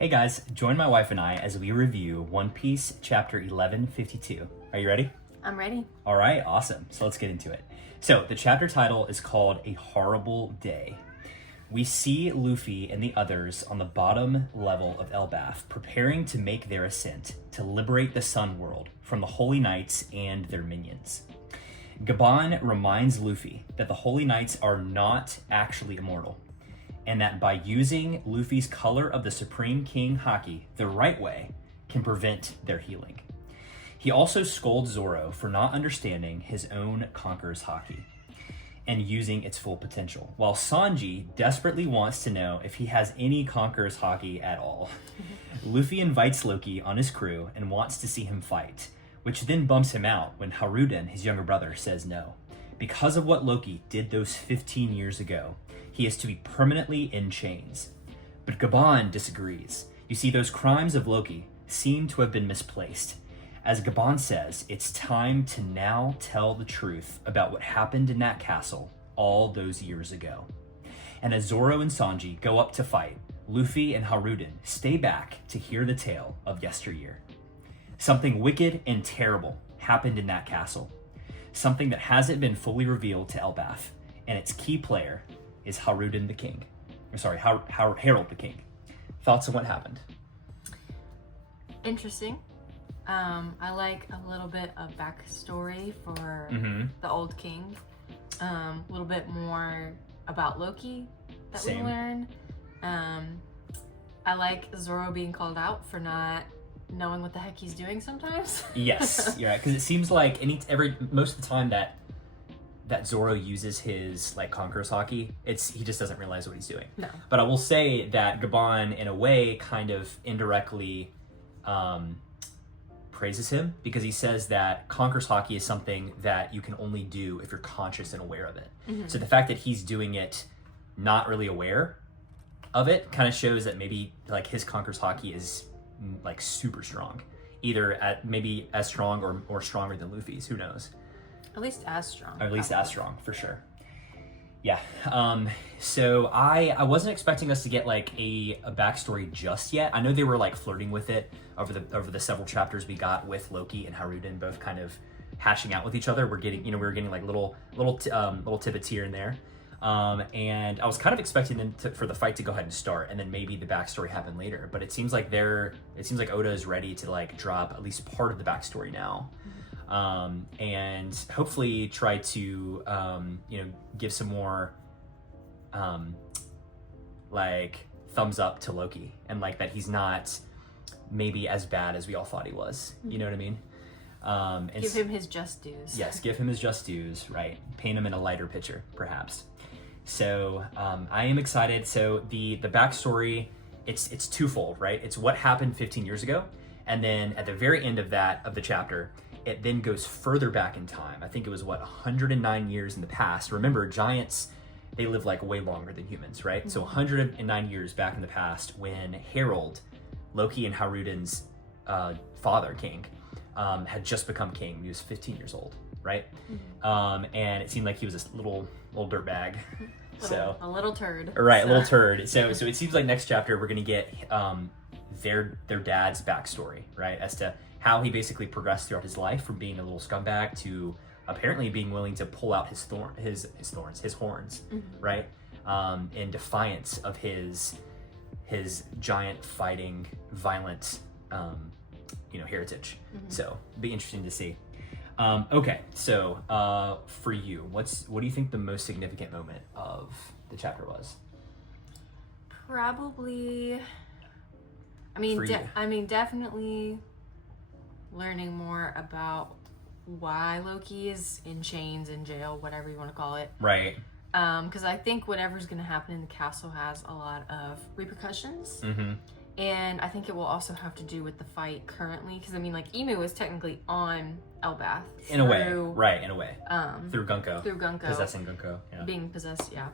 Hey guys, join my wife and I as we review One Piece Chapter 1152. Are you ready? I'm ready. All right, awesome. So let's get into it. So the chapter title is called A Horrible Day. We see Luffy and the others on the bottom level of Elbaph preparing to make their ascent to liberate the Sun World from the Holy Knights and their minions. Gaban reminds Luffy that the Holy Knights are not actually immortal, and that by using Luffy's Color of the Supreme King Haki the right way can prevent their healing. He also scolds Zoro for not understanding his own Conqueror's Haki and using its full potential, while Sanji desperately wants to know if he has any Conqueror's Haki at all. Luffy invites Loki on his crew and wants to see him fight, which then bumps him out when Haruden, his younger brother, says no. Because of what Loki did those 15 years ago, he is to be permanently in chains. But Gaban disagrees. You see, those crimes of Loki seem to have been misplaced. As Gaban says, it's time to now tell the truth about what happened in that castle all those years ago. And as Zoro and Sanji go up to fight, Luffy and Haruden stay back to hear the tale of yesteryear. Something wicked and terrible happened in that castle. Something that hasn't been fully revealed to Elbaph, and its key player is Haruden the King. Harold the King. Thoughts on what happened? Interesting. I like a little bit of backstory for the old king. A little bit more about Loki that we learn. I like Zoro being called out for not knowing what the heck he's doing sometimes. Yes, yeah, because it seems like most of the time that Zoro uses his Conqueror's Haki, he just doesn't realize what he's doing. No. But I will say that Gaban, in a way, kind of indirectly praises him, because he says that Conqueror's Haki is something that you can only do if you're conscious and aware of it. So the fact that he's doing it not really aware of it kind of shows that maybe his Conqueror's Haki is super strong, either maybe as strong or stronger than Luffy's. Who knows? At least as strong. Or at least as strong, for sure. Yeah. So I wasn't expecting us to get a backstory just yet. I know they were flirting with it over the several chapters we got with Loki and Haruden both kind of hashing out with each other. We were getting little tidbits here and there. And I was kind of expecting them for the fight to go ahead and start, and then maybe the backstory happen later. But it seems like Oda is ready to drop at least part of the backstory now. And hopefully try to give some more thumbs up to Loki, and that he's not maybe as bad as we all thought he was. You know what I mean? And give him his just dues. Yes, give him his just dues, right? Paint him in a lighter picture, perhaps. So I am excited. So the backstory, it's twofold, right? It's what happened 15 years ago, and then at the very end of the chapter, it then goes further back in time. I think it was 109 years in the past. Remember, giants, they live way longer than humans, right? So 109 years back in the past, when Harold, Loki and Haruden's father, king, had just become king. He was 15 years old, right? And it seemed like he was this little dirtbag. A little turd. Right, a little turd. So it seems like next chapter we're gonna get their dad's backstory, right? As to how he basically progressed throughout his life from being a little scumbag to apparently being willing to pull out his horns, right? In defiance of his giant fighting, violent, heritage. So it'll be interesting to see. Okay, so for you, what do you think the most significant moment of the chapter was? Probably, definitely learning more about why Loki is in chains, in jail, whatever you want to call it. Right. Because I think whatever's going to happen in the castle has a lot of repercussions. And I think it will also have to do with the fight currently. Because, Emu is technically on Elbaph. In a way. Through Gunko. Possessing Gunko. Yeah. Being possessed, yeah.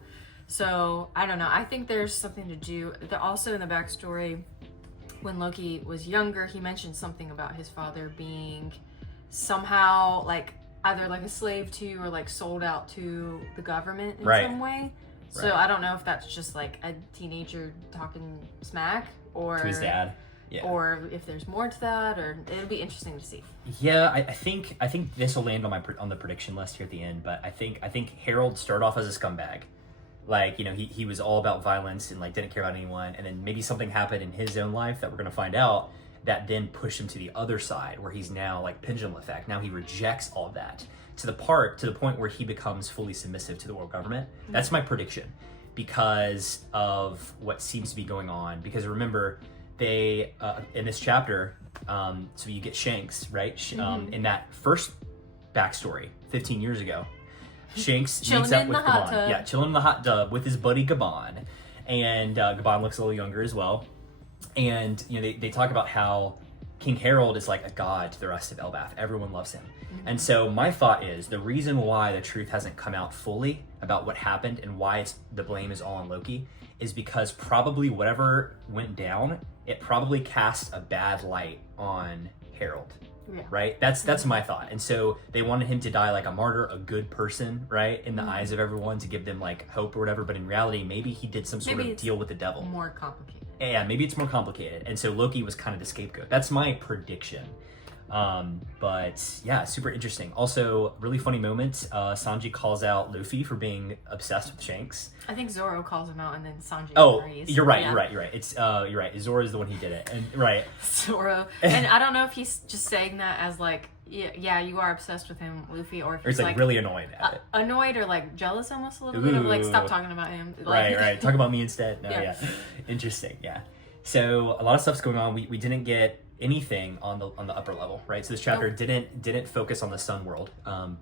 So, I don't know. I think there's something to do. Also in the backstory, when Loki was younger, he mentioned something about his father being somehow either a slave to or sold out to the government in some way. So I don't know if that's just like a teenager talking smack or to his dad. Yeah. Or if there's more to that, or it'll be interesting to see. Yeah, I think this will land on the prediction list here at the end, but I think Harold started off as a scumbag. Like, you know, he was all about violence and like didn't care about anyone, and then maybe something happened in his own life that we're gonna find out that then pushed him to the other side where he's now like pendulum effect. Now he rejects all of that to the point where he becomes fully submissive to the world government. Mm-hmm. That's my prediction because of what seems to be going on. Because remember, they in this chapter, so you get Shanks, right? In that first backstory 15 years ago, Shanks meets up with Gabon. Yeah, chilling in the hot tub with his buddy Gabon, and Gabon looks a little younger as well. And you know they talk about how King Harold is like a god to the rest of Elbaph. Everyone loves him. Mm-hmm. And so my thought is the reason why the truth hasn't come out fully about what happened and why the blame is all on Loki is because probably whatever went down, it probably cast a bad light on Harold. Yeah. Right? That's my thought. And so they wanted him to die like a martyr, a good person, right? In the eyes of everyone, to give them like hope or whatever. But in reality, maybe he did some sort of deal with the devil. More complicated. Yeah, maybe it's more complicated. And so Loki was kind of the scapegoat. That's my prediction. But yeah, super interesting. Also, really funny moment. Sanji calls out Luffy for being obsessed with Shanks. I think Zoro calls him out, and then Sanji agrees. You're right. You're right. It's you're right. Zoro's the one who did it, and right. Zoro, and I don't know if he's just saying that as like, yeah, you are obsessed with him, Luffy, or if he's like really annoyed at it, annoyed or like jealous almost a little bit of like, stop talking about him. Like, right. Talk about me instead. No, yeah. Interesting. Yeah. So a lot of stuff's going on. We didn't get anything on the upper level, right? So this chapter didn't focus on the Sun world,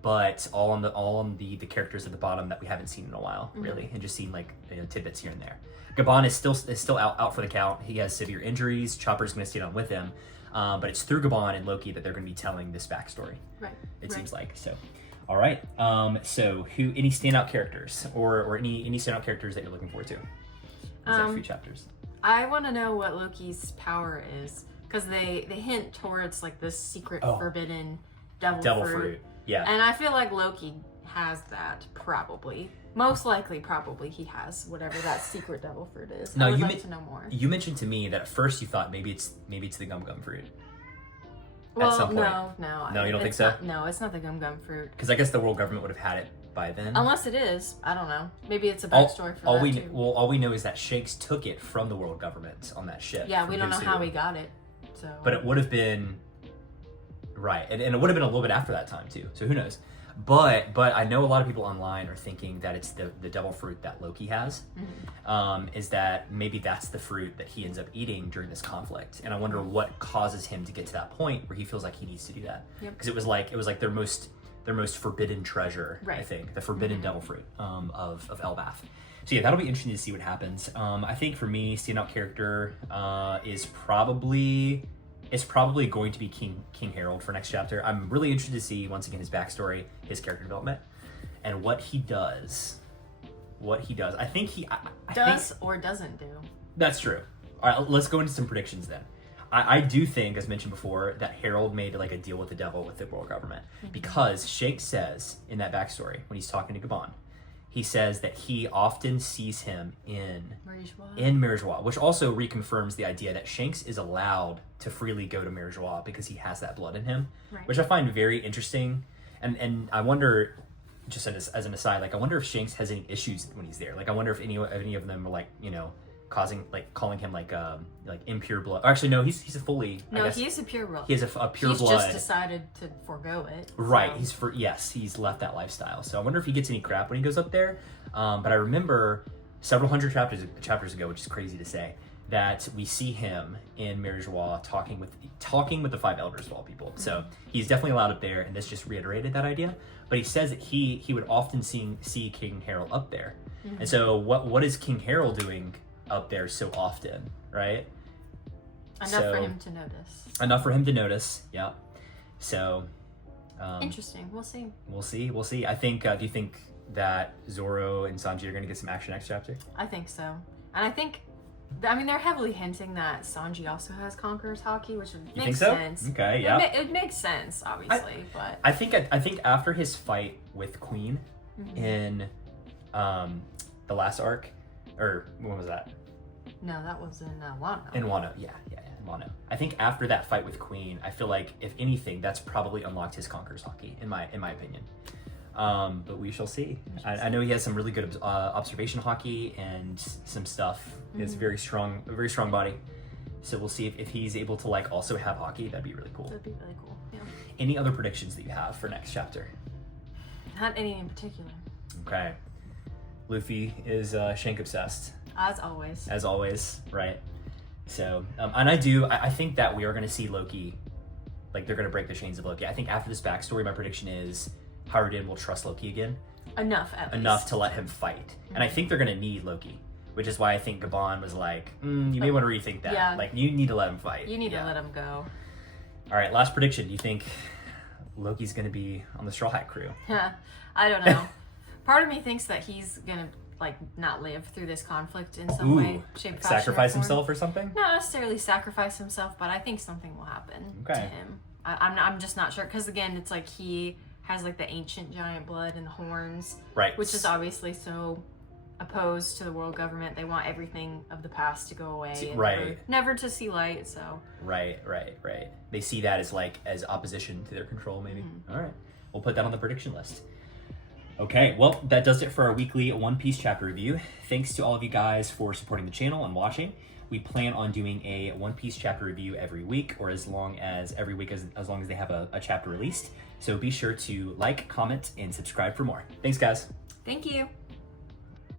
but all on the characters at the bottom that we haven't seen in a while, really, and just seen like tidbits here and there. Gabon is still out for the count. He has severe injuries. Chopper's going to stay on with him, but it's through Gabon and Loki that they're going to be telling this backstory. Right. It seems like so. All right. So any standout characters or any standout characters that you're looking forward to? A few chapters. I want to know what Loki's power is. Because they hint towards like this secret forbidden devil fruit. Yeah. And I feel like Loki has that probably. Most likely probably he has whatever that secret devil fruit is. No, I would like to know more. You mentioned to me that at first you thought maybe it's the gum fruit. Well, at some point. No. No, you don't think so? No, it's not the gum fruit. Because I guess the world government would have had it by then. Unless it is. I don't know. Maybe it's a backstory for that too. Well, all we know is that Shanks took it from the world government on that ship. Yeah, we don't know how he got it. So. But it would have been right, and it would have been a little bit after that time too. So who knows? But I know a lot of people online are thinking that it's the devil fruit that Loki has. Mm-hmm. Is that maybe that's the fruit that he ends up eating during this conflict? And I wonder what causes him to get to that point where he feels like he needs to do that. Because it was like their most forbidden treasure. Right. I think the forbidden devil fruit of Elbaph. So yeah, that'll be interesting to see what happens. I think for me, standout character is probably going to be King Harold for next chapter. I'm really interested to see once again his backstory, his character development, and what he does. I think he does or doesn't do. That's true. All right, let's go into some predictions then. I do think, as mentioned before, that Harold made like a deal with the devil with the world government because Shanks says in that backstory when he's talking to Gabon. He says that he often sees him in Mangareview, which also reconfirms the idea that Shanks is allowed to freely go to Mangareview because he has that blood in him, which I find very interesting. And I wonder, just as an aside, like I wonder if Shanks has any issues when he's there. Like I wonder if any of them are like, calling him like impure blood. Or actually, no, he's a fully. No, he is a pure blood. He has a pure blood. He's just decided to forego it. Right. So. He's left that lifestyle. So I wonder if he gets any crap when he goes up there. But I remember several hundred chapters ago, which is crazy to say, that we see him in Mangareview talking with the five elders of all people. So he's definitely allowed up there, and this just reiterated that idea. But he says that he would often see King Harold up there. Mm-hmm. And so what is King Harold doing up there so often, right? Enough for him to notice. Enough for him to notice, yeah. So interesting. We'll see. I think do you think that Zoro and Sanji are going to get some action next chapter? I think so. And I think they're heavily hinting that Sanji also has Conqueror's Haki, which makes sense. Okay, yeah. It makes sense, obviously, but I think after his fight with Queen in the the last arc, or when was that? No, that was in Wano. In Wano, yeah, in Wano. I think after that fight with Queen, I feel like if anything, that's probably unlocked his Conqueror's Haki, in my opinion. But we shall see. I know he has some really good observation Haki and some stuff. He has a very strong body. So we'll see if he's able to like also have Haki. That'd be really cool. That'd be really cool. Yeah. Any other predictions that you have for next chapter? Not any in particular. Okay. Luffy is Shank obsessed. As always. As always, right? So, and I think that we are going to see Loki, like they're going to break the chains of Loki. I think after this backstory, my prediction is Haruden will trust Loki again. Enough, at least. Enough to let him fight. And I think they're going to need Loki, which is why I think Gabon was like, you may want to rethink that. Yeah. Like, you need to let him fight. You need to let him go. All right, last prediction. Do you think Loki's going to be on the Straw Hat crew? I don't know. Part of me thinks that he's going to like not live through this conflict in some way, shape, fashion, sacrifice himself or something? Not necessarily sacrifice himself, but I think something will happen to him. I'm just not sure, because again, it's like he has like the ancient giant blood and the horns, right? Which is obviously so opposed to the world government. They want everything of the past to go away, and never to see light. So right. They see that as opposition to their control, maybe. All right, we'll put that on the prediction list. Okay, well, that does it for our weekly One Piece chapter review. Thanks to all of you guys for supporting the channel and watching. We plan on doing a One Piece chapter review every week, or as long as every week, as long as they have a chapter released. So be sure to like, comment, and subscribe for more. Thanks, guys. Thank you.